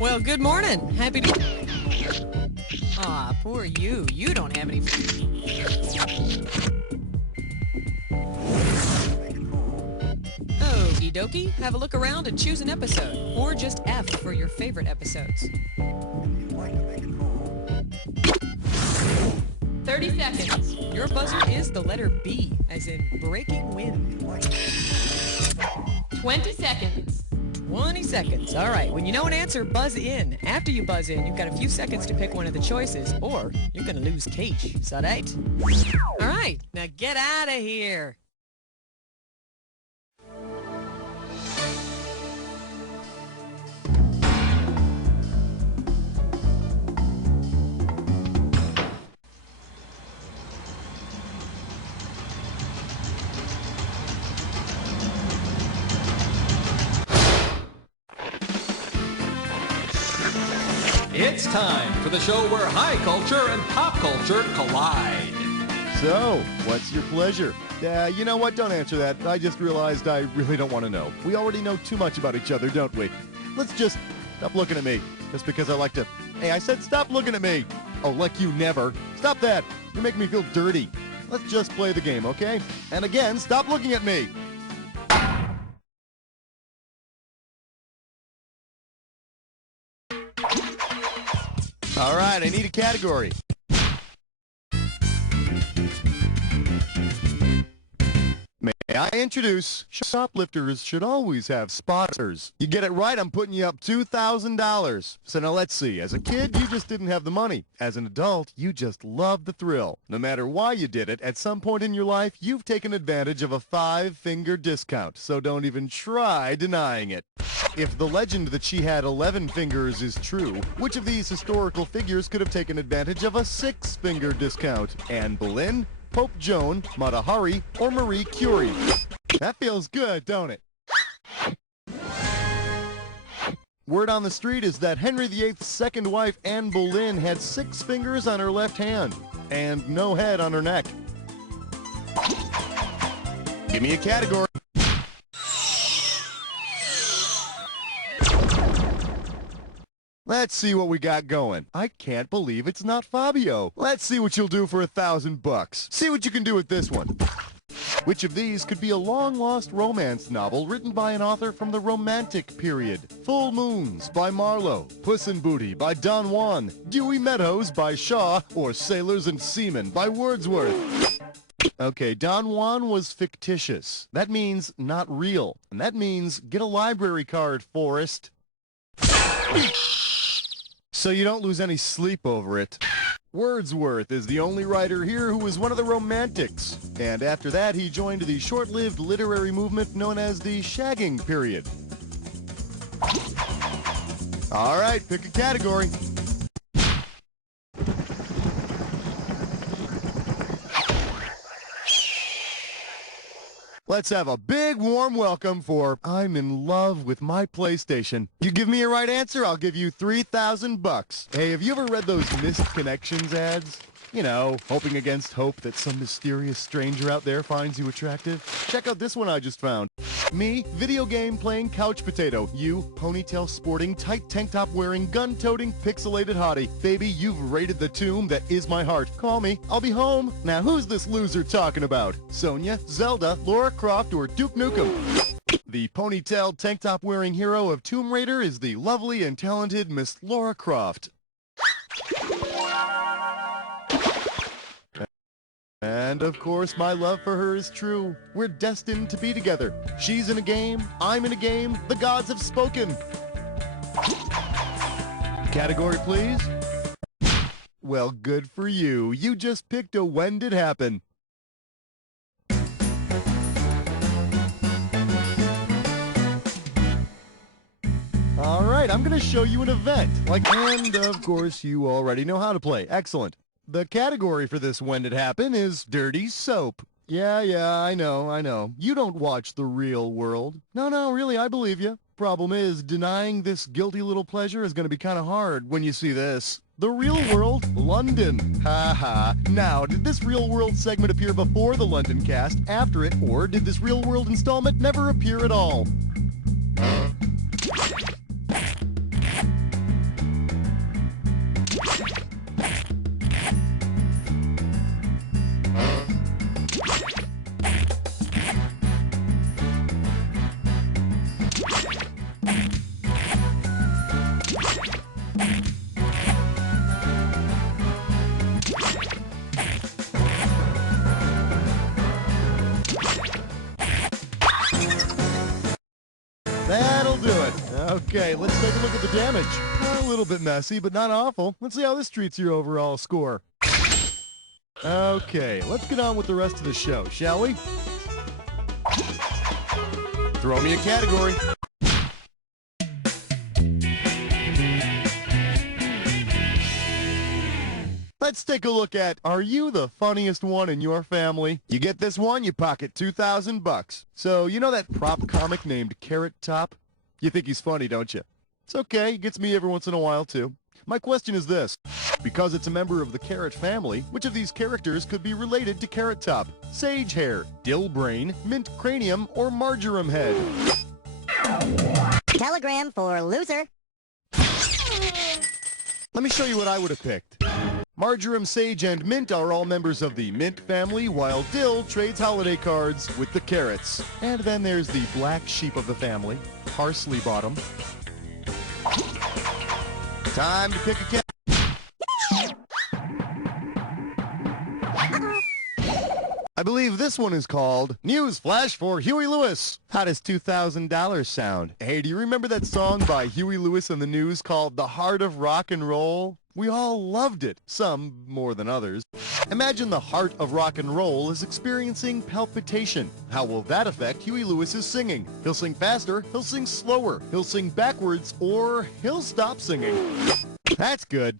Well, good morning. Happy to... Aw, poor you. You don't have any... Okie dokie. Have a look around and choose an episode. Or just F for your favorite episodes. 30 seconds. Your buzzer is the letter B, as in breaking wind. 20 seconds. 20 seconds. All right. When you know an answer, buzz in. After you buzz in, you've got a few seconds to pick one of the choices, or you're going to lose cash. Is that right? All right. Now get out of here. It's time for the show where high culture and pop culture collide. So, what's your pleasure? You know what? Don't answer that. I just realized I really don't want to know. We already know too much about each other, don't we? Let's just stop looking at me. Just because I like to... Hey, I said stop looking at me. Oh, like you never. Stop that. You're making me feel dirty. Let's just play the game, okay? And again, stop looking at me. All right, I need a category. May I introduce, shoplifters should always have spotters. You get it right, I'm putting you up $2,000. So now let's see, as a kid, you just didn't have the money. As an adult, you just loved the thrill. No matter why you did it, at some point in your life, you've taken advantage of a 5-finger discount. So don't even try denying it. If the legend that she had 11 fingers is true, which of these historical figures could have taken advantage of a 6-finger discount? Anne Boleyn, Pope Joan, Mata Hari, or Marie Curie? That feels good, don't it? Word on the street is that Henry VIII's second wife, Anne Boleyn, had 6 fingers on her left hand and no head on her neck. Give me a category. Let's see what we got going. I can't believe it's not Fabio. Let's see what you'll do for $1,000. See what you can do with this one. Which of these could be a long-lost romance novel written by an author from the Romantic period? Full Moons by Marlowe, Puss in Booty by Don Juan, Dewey Meadows by Shaw, or Sailors and Seamen by Wordsworth? Okay, Don Juan was fictitious. That means not real. And that means get a library card, Forrest. So you don't lose any sleep over it. Wordsworth is the only writer here who was one of the Romantics. And after that, he joined the short-lived literary movement known as the shagging period. All right, pick a category. Let's have a big warm welcome for I'm in love with my PlayStation. You give me a right answer, I'll give you $3,000. Hey, have you ever read those missed connections ads? You know, hoping against hope that some mysterious stranger out there finds you attractive. Check out this one I just found. Me, video game playing couch potato. You, ponytail sporting, tight tank top wearing, gun toting, pixelated hottie. Baby, you've raided the tomb that is my heart. Call me, I'll be home. Now who's this loser talking about? Sonia, Zelda, Lara Croft, or Duke Nukem? The ponytail tank top wearing hero of Tomb Raider is the lovely and talented Miss Lara Croft. And of course, my love for her is true. We're destined to be together. She's in a game, I'm in a game, the gods have spoken. Category, please. Well, good for you. You just picked a when did happen. All right, I'm going to show you an event. And of course, you already know how to play. Excellent. The category for this when did happen is dirty soap. Yeah, I know. You don't watch the real world. No, really, I believe you. Problem is, denying this guilty little pleasure is going to be kind of hard when you see this. The real world, London. Ha. Now, did this real world segment appear before the London cast, after it, or did this real world installment never appear at all? That'll do it. Okay, let's take a look at the damage. A little bit messy, but not awful. Let's see how this treats your overall score. Okay, let's get on with the rest of the show, shall we? Throw me a category. Let's take a look at, are you the funniest one in your family? You get this one, you pocket 2,000 bucks. So, you know that prop comic named Carrot Top? You think he's funny, don't you? It's okay, he gets me every once in a while, too. My question is this. Because it's a member of the Carrot family, which of these characters could be related to Carrot Top? Sage Hair, Dill Brain, Mint Cranium, or Marjoram Head? Telegram for loser. Let me show you what I would have picked. Marjoram, Sage, and Mint are all members of the Mint family, while Dill trades holiday cards with the Carrots. And then there's the black sheep of the family, Parsley Bottom. Time to pick a cat. I believe this one is called Newsflash for Huey Lewis. How does $2,000 sound? Hey, do you remember that song by Huey Lewis and the News called The Heart of Rock and Roll? We all loved it, some more than others. Imagine the heart of rock and roll is experiencing palpitation. How will that affect Huey Lewis's singing? He'll sing faster, he'll sing slower, he'll sing backwards, or he'll stop singing. That's good.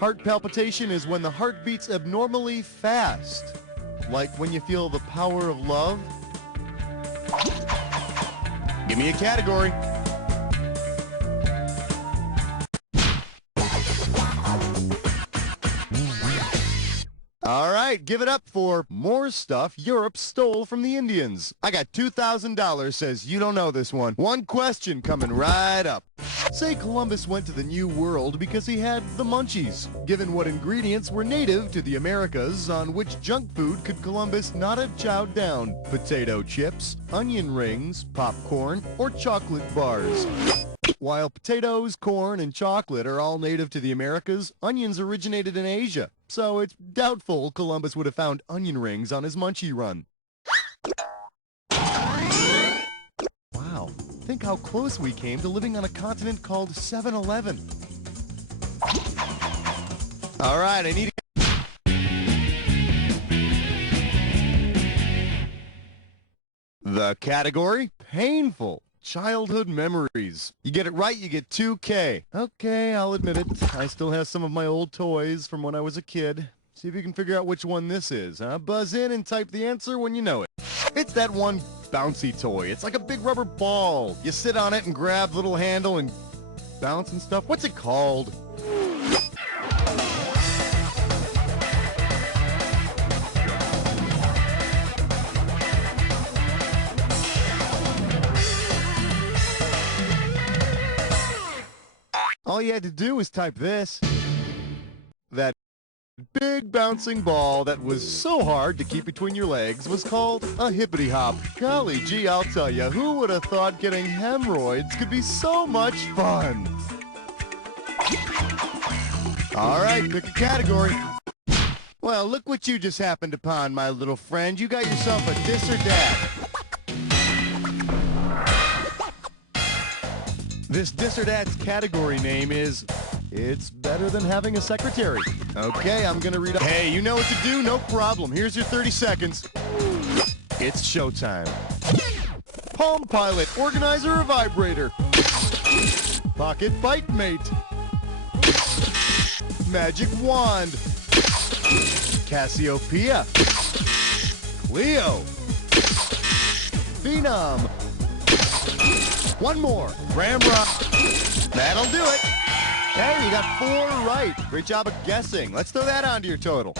Heart palpitation is when the heart beats abnormally fast. Like when you feel the power of love. Give me a category. All right, give it up for more stuff Europe stole from the Indians. I got $2,000, says you don't know this one. One question coming right up. Say Columbus went to the New World because he had the munchies. Given what ingredients were native to the Americas, on which junk food could Columbus not have chowed down? Potato chips, onion rings, popcorn, or chocolate bars? While potatoes, corn, and chocolate are all native to the Americas, onions originated in Asia. So it's doubtful Columbus would have found onion rings on his munchie run. Wow, think how close we came to living on a continent called 7-Eleven. All right, I need the category, painful. Childhood memories. You get it right, you get 2K. Okay, I'll admit it. I still have some of my old toys from when I was a kid. See if you can figure out which one this is, huh? Buzz in and type the answer when you know it. It's that one bouncy toy. It's like a big rubber ball. You sit on it and grab the little handle and bounce and stuff. What's it called? All you had to do was type this. That big bouncing ball that was so hard to keep between your legs was called a hippity hop. Golly gee, I'll tell you, who would have thought getting hemorrhoids could be so much fun? All right, pick a category. Well, look what you just happened upon, my little friend. You got yourself a dis or dat. This dis or dat's category name is, it's better than having a secretary. Okay, I'm gonna read. Hey, you know what to do? No problem. Here's your 30 seconds. It's showtime. Palm Pilot, organizer or vibrator. Pocket Fight Mate. Magic Wand. Cassiopeia. Cleo. Phenom. One more. Ramrod. That'll do it. Hey, you got 4 right. Great job of guessing. Let's throw that onto your total.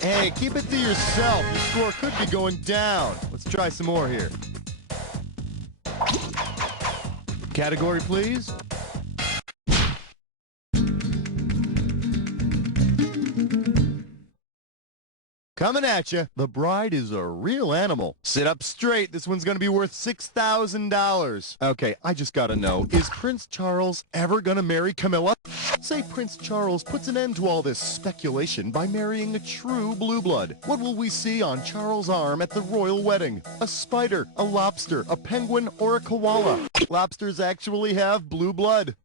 Hey, keep it to yourself. Your score could be going down. Let's try some more here. Category, please. Coming at you, the bride is a real animal. Sit up straight. This one's going to be worth $6,000. Okay, I just got to know, is Prince Charles ever going to marry Camilla? Say Prince Charles puts an end to all this speculation by marrying a true blue blood. What will we see on Charles' arm at the royal wedding? A spider, a lobster, a penguin, or a koala? Lobsters actually have blue blood.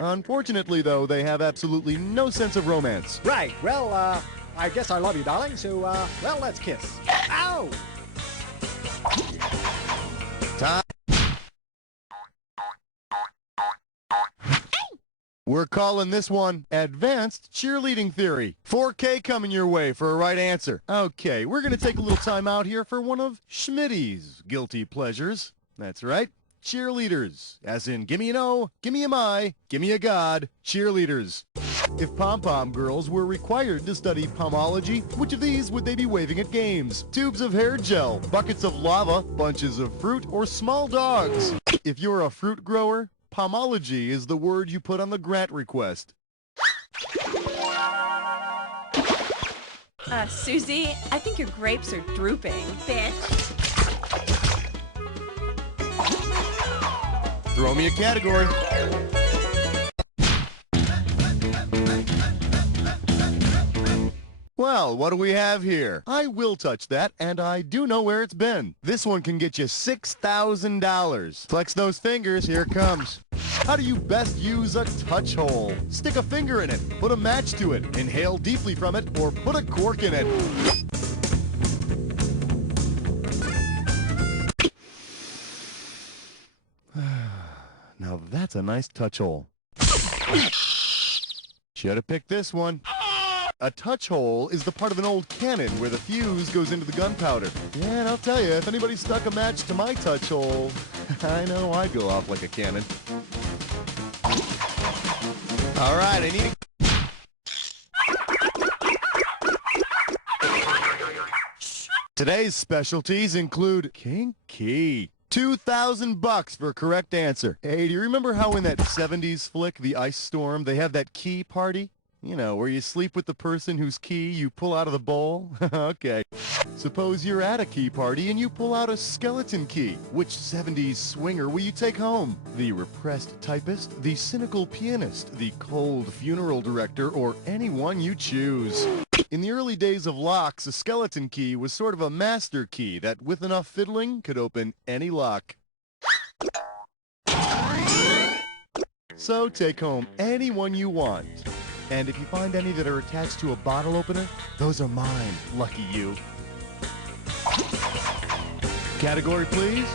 Unfortunately, though, they have absolutely no sense of romance. Right. Well, I guess I love you, darling. So, well, let's kiss. Ow! Time. We're calling this one Advanced Cheerleading Theory. 4K coming your way for a right answer. Okay, we're going to take a little time out here for one of Schmitty's guilty pleasures. That's right. Cheerleaders, as in gimme an O, gimme a my, gimme a God, cheerleaders. If pom-pom girls were required to study pomology, which of these would they be waving at games? Tubes of hair gel, buckets of lava, bunches of fruit, or small dogs? If you're a fruit grower, pomology is the word you put on the grant request. Susie, I think your grapes are drooping, bitch. Throw me a category. Well, what do we have here? I will touch that, and I do know where it's been. This one can get you $6,000. Flex those fingers, here it comes. How do you best use a touch hole? Stick a finger in it, put a match to it, inhale deeply from it, or put a cork in it. Now that's a nice touch hole. Should have picked this one. A touch hole is the part of an old cannon where the fuse goes into the gunpowder. Yeah, and I'll tell you, if anybody stuck a match to my touch hole, I know I'd go off like a cannon. All right, I need Today's specialties include kinky. $2,000 for a correct answer. Hey, do you remember how in that 70s flick, The Ice Storm, they have that key party? You know, where you sleep with the person whose key you pull out of the bowl? Okay. Suppose you're at a key party and you pull out a skeleton key. Which 70s swinger will you take home? The repressed typist, the cynical pianist, the cold funeral director, or anyone you choose? In the early days of locks, a skeleton key was sort of a master key that, with enough fiddling, could open any lock. So take home any one you want. And if you find any that are attached to a bottle opener, those are mine, lucky you. Category, please.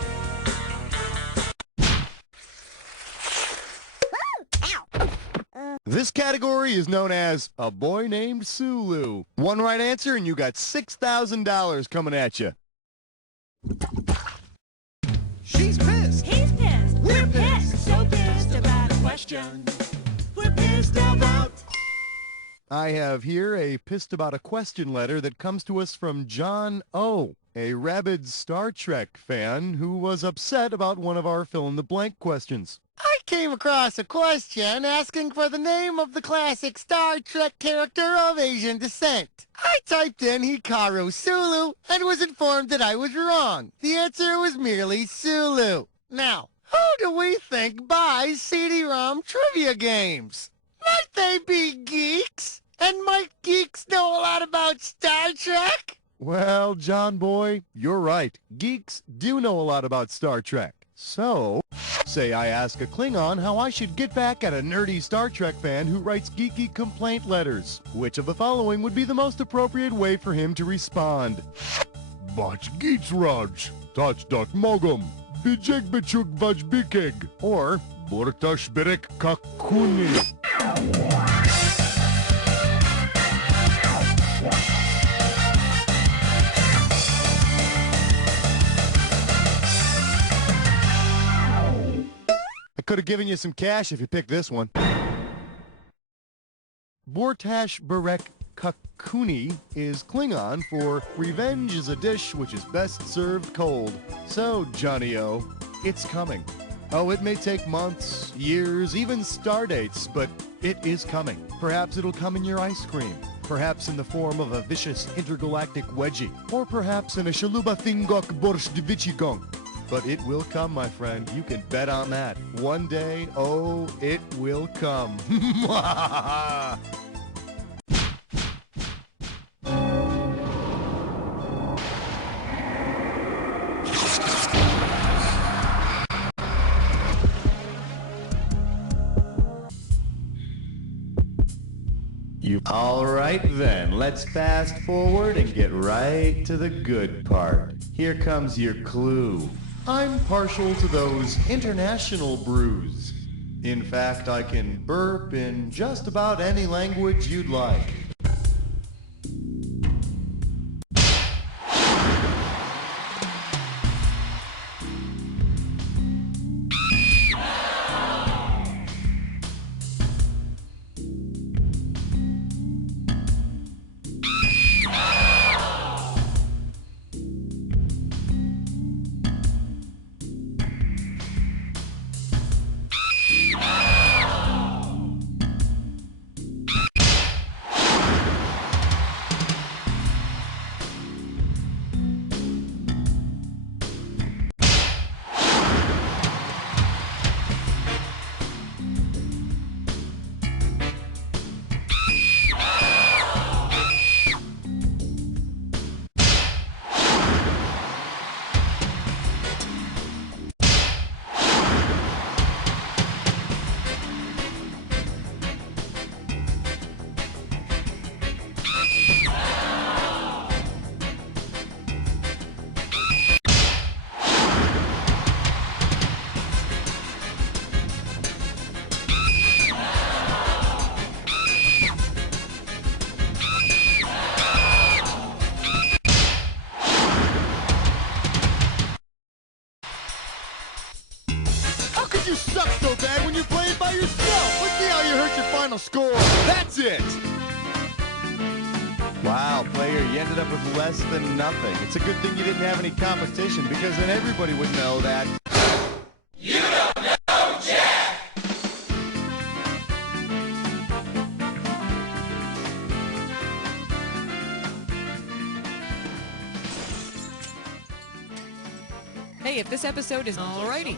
This category is known as A Boy Named Sulu. One right answer and you got $6,000 coming at you. She's pissed. He's pissed. We're pissed. So pissed about a question. We're pissed about. I have here a pissed about a question letter that comes to us from John O., a rabid Star Trek fan who was upset about one of our fill-in-the-blank questions. I came across a question asking for the name of the classic Star Trek character of Asian descent. I typed in Hikaru Sulu and was informed that I was wrong. The answer was merely Sulu. Now, who do we think buys CD-ROM trivia games? Might they be geeks? And might geeks know a lot about Star Trek? Well, John boy, you're right. Geeks do know a lot about Star Trek. So, say I ask a Klingon how I should get back at a nerdy Star Trek fan who writes geeky complaint letters. Which of the following would be the most appropriate way for him to respond? Bach geeks Raj, touch dot mogum, bijeg bichuk vaj bikeg, or bortash berek kakuni. I could have given you some cash if you picked this one. Bortash Barek kakuni is Klingon for revenge is a dish which is best served cold. So, Johnny-O, it's coming. Oh, it may take months, years, even star dates, but it is coming. Perhaps it'll come in your ice cream. Perhaps in the form of a vicious intergalactic wedgie. Or perhaps in a shaluba thingok borschtvichigong. But it will come, my friend. You can bet on that. One day, oh, it will come. All right then, let's fast forward and get right to the good part. Here comes your clue. I'm partial to those international brews. In fact, I can burp in just about any language you'd like. You suck so bad when you're playing by yourself. Let's see how you hurt your final score. That's it. Wow, player, you ended up with less than nothing. It's a good thing you didn't have any competition, because then everybody would know that you don't know Jack. Hey, if this episode is alrighty.